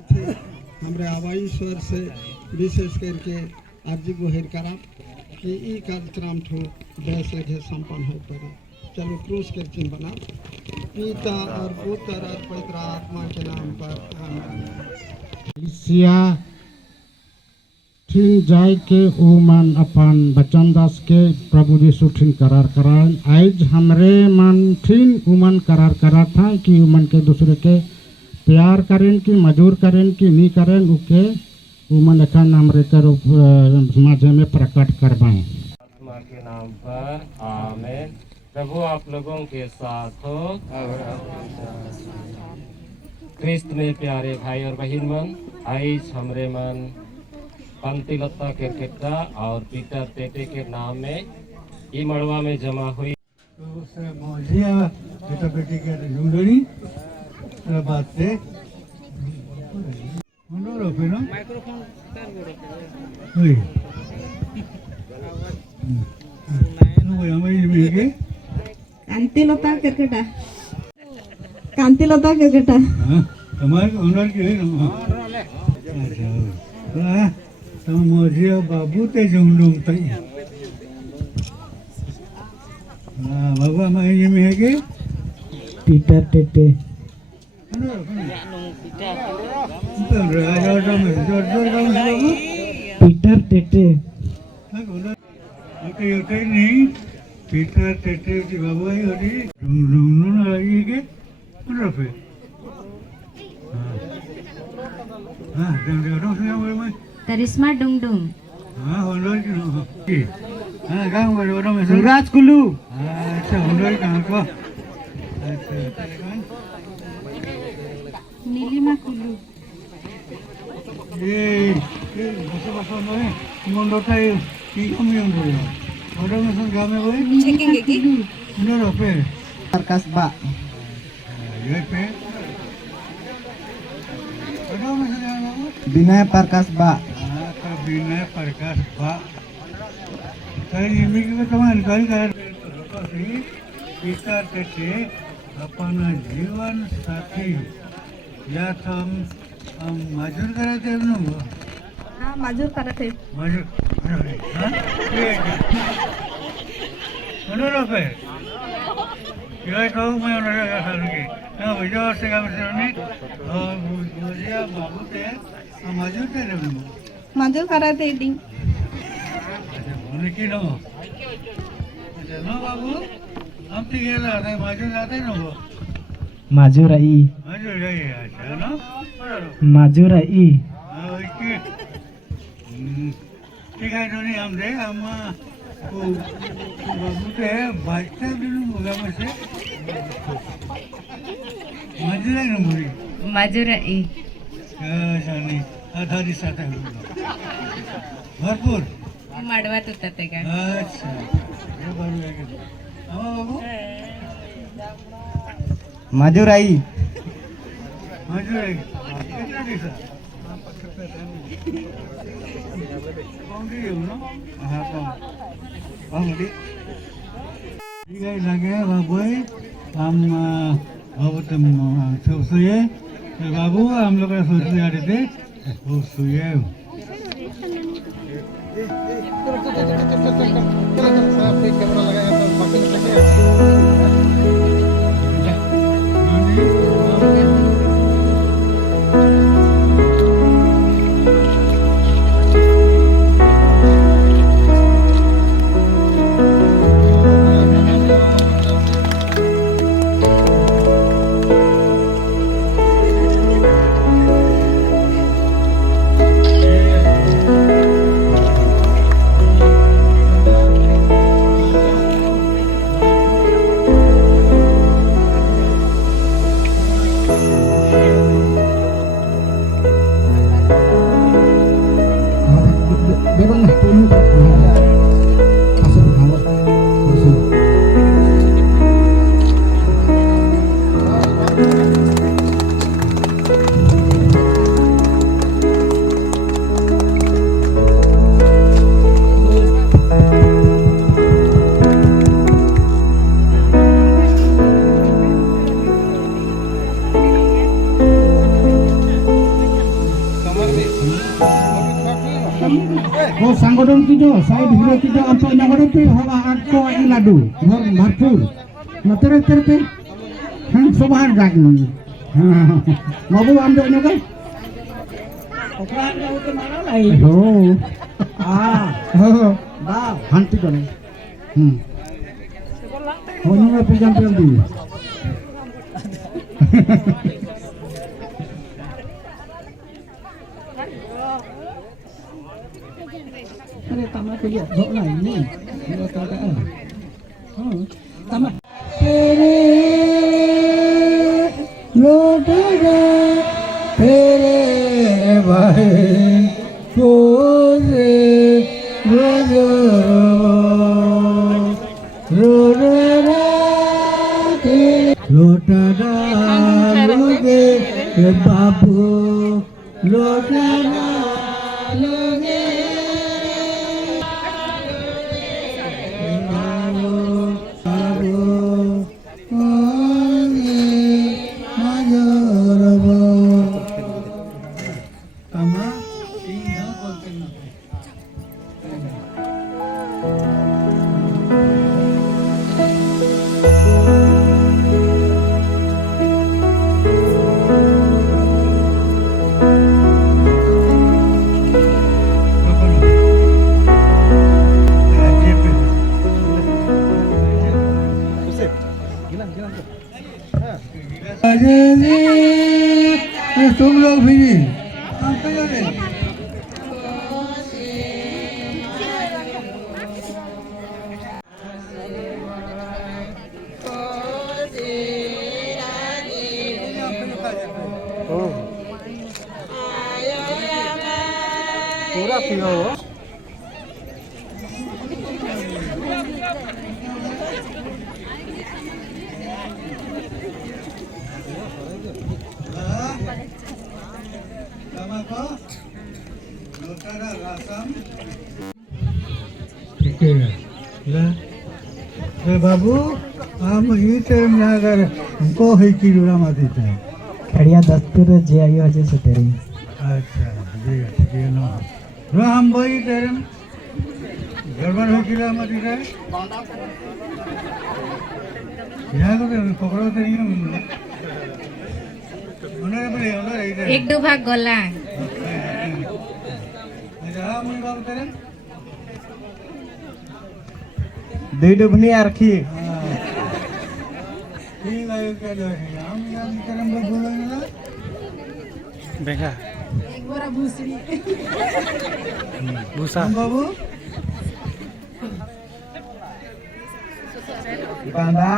साथी हमारे आवाई स्वर से विशेष करके अर्जी गुहेर करा कि ई कार्यक्रम ठो वैसे ढे संपन्न हो पड़े। चलो क्रूस के चिन्ह बना पिता और पुत्र और पवित्र आत्मा के नाम पर आमीन। इसिया ठिन जाय के ओमान अपन बचन दास के प्रभु यीशु ठिन करार करान आज हमरे मन ठिन उमन करार करा था कि उमन के दूसरे के प्यार करें कि मजूर करें कि नहीं करें उके उमन एखन हमरे के माध्यम में प्रकट करवाएं। आत्मा के नाम पर आमीन। प्रभु आप लोगों के साथ हो। क्रिस्त में प्यारे भाई और बहन मन, आज हमरे मन पंतिलता केरकेटा और पीटर टेटे के नाम में ये मड़वा में जमा हुई। बेटा बेटी के जुड़नी बात से माइक्रोफोन कांतिलता केरकेटा कांतिलता केरकेटा मोजिया बाबू ते जुमडुम तई बाबू हमारे में है के पीटर टेटे पीटर टेटे नहीं पीटर टेटे की बाबू आई होती जुमडुम लगी के रफे हाँ जंगलों से मैं करिश्मा डुंगडुंग हाँ होंडोर की हाँ कहाँ बड़े बड़ों में सूरज कुल्लू अच्छा होंडोर कहाँ को अच्छा नीलिमा कुल्लू ये बस में मुंडोटा ये कम ही होंडोर है होंडोर में सन गाँव में वो चेकिंग की होंडोर पे कस्बा ये पे होंडोर में सन गाँव में विनय प्रकाश बा विनय प्रकाश बा कहीं इमिक को तमाम कहीं कर पिता टेटे अपना जीवन साथी या तो हम मजूर करे थे ना हाँ मजूर करते मजूर हाँ उन्होंने पे ये तो मैं उन्होंने कहा कि ना विजय से काम से नहीं और मुझे बाबू थे हम मजूर थे ना मजूर करते डी उन्हें की नो नो बाबू हम तो ये लाते मजूर आते ना वो माजुराई मजूर जाइए अच्छा ना माजुराई ठीक है नहीं हम दे हम बाबू थे बाइक दिन मुगा में से मजूर है ना मुरी मजूराई नहीं आधा दिशा था भरपूर मडवात होता ते का अच्छा ये बारू है कि हाँ बाबू माजुराई मजूर है कितना दिशा बाउंड्री है ना हाँ बाउंड्री ठीक है लगे बाबू हम बाबू तुम सोए बाबू हम लोग सोच रहे थे वो सोए Oh sanggodon kijo, saya dulu kijo untuk nanggodon tu hola aku ini ladu, bor marpur. Natere tere, sobahan gak nih. Mabu ambil nyoga. Oh, dah, hantu kan. Oh nyoga pejam di. Ada tamat kerja, jauh lah ini. Ini keadaan. Tamat. Lodara, pere bahin, pore, lodara, lodara, loge, babu, lodara, loge. तुम लोग भी हम तो पूरा पियो ठीक है बाबू हम ये टाइम ना अगर हमको है कि रुड़ा मत देता है खड़िया दस्तूर जे आयो हजे सतेरी अच्छा ठीक है ना रो हम वही टाइम गड़बड़ हो कि मत देता है यहाँ को पकड़ो तो नहीं उन्होंने बोले एक दो भाग गला मुझे बाबू तेरे दुई डुबनी आरखी ठीक है क्या जो है हम करम को बोलोगे ना बेगा एक बोरा भूसड़ी भूसा हम बाबू कांदा